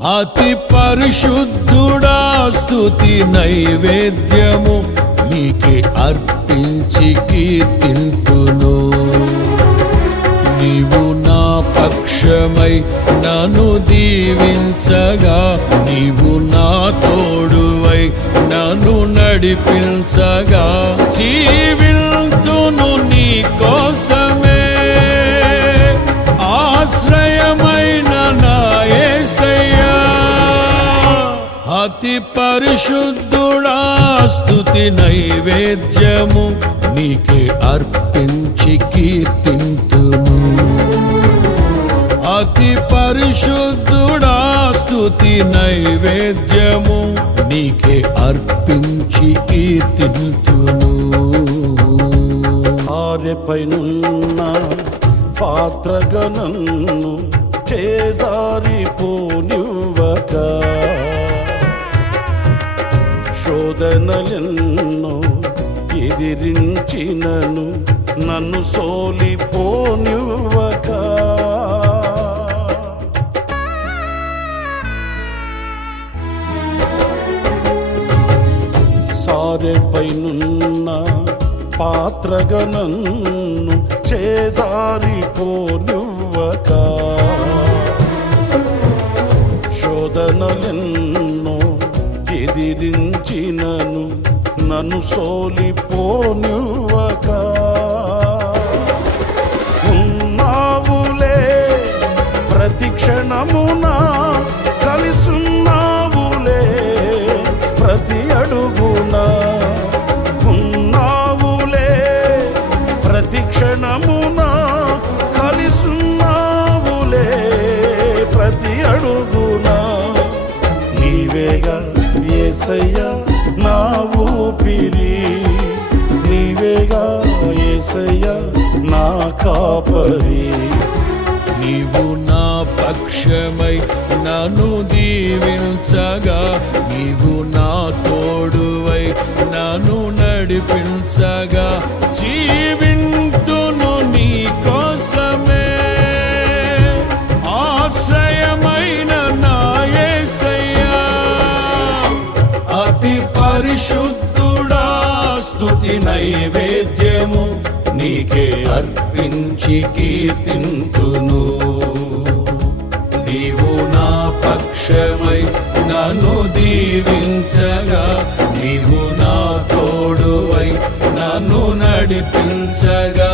అతి పరిశుద్ధుడా స్తుతి నైవేద్యము నీకే అర్పించి కీర్తింతును. నీవు నా పక్షమై నన్ను దీవించగా, నీవు నా తోడువై నన్ను నడిపించగా, జీవింతును నీ కోసమే ఆశ్రయమైన నా యేసయ్యా. అతి పరిశుద్ధుడా స్తుతి నైవేద్యము నీకే అర్పించి కీర్తింతును. అతి పరిశుద్ధుడా స్తుతి నైవేద్యము నీకే అర్పించి కీర్తింతును. ఆరెపైనున్న పాత్రగా నన్ను చేజారిపోనివ్వక, శోధనలెన్నో ఎదిరించినను నన్ను సోలిపోనివ్వక, సారెపైనున్న పాత్రగా నన్ను చేజారిపోనివ్వక, శోధనలెన్నో ఎదిరించినను నన్ను సోలిపోనివ్వక, ఉన్నావులే ప్రతి క్షణమున, కలిసున్నావులే ప్రతి అడుగున, ఉన్నావులే ప్రతి క్షణమున, కలిసున్నావులే ప్రతి అడుగున. నీవేగా యేసయ్యా నా ఊపిరి, నీవేగా యేసయ్యా నా కాపరి. నీవు నా పక్షమై నన్ను దీవించగా, నీవు నా తోడువై నన్ను నడిపించగా, జీవింతును నీ కోసమే ఆశ్రయమైన నా యేసయ్యా. అతి పరిశుద్ధుడా స్తుతి నైవేద్యము నీకే అర్పించి కీర్తింతును. నీవు నా పక్షమై నన్ను దీవించగా, నీవు నా తోడువై నన్ను నడిపించగా,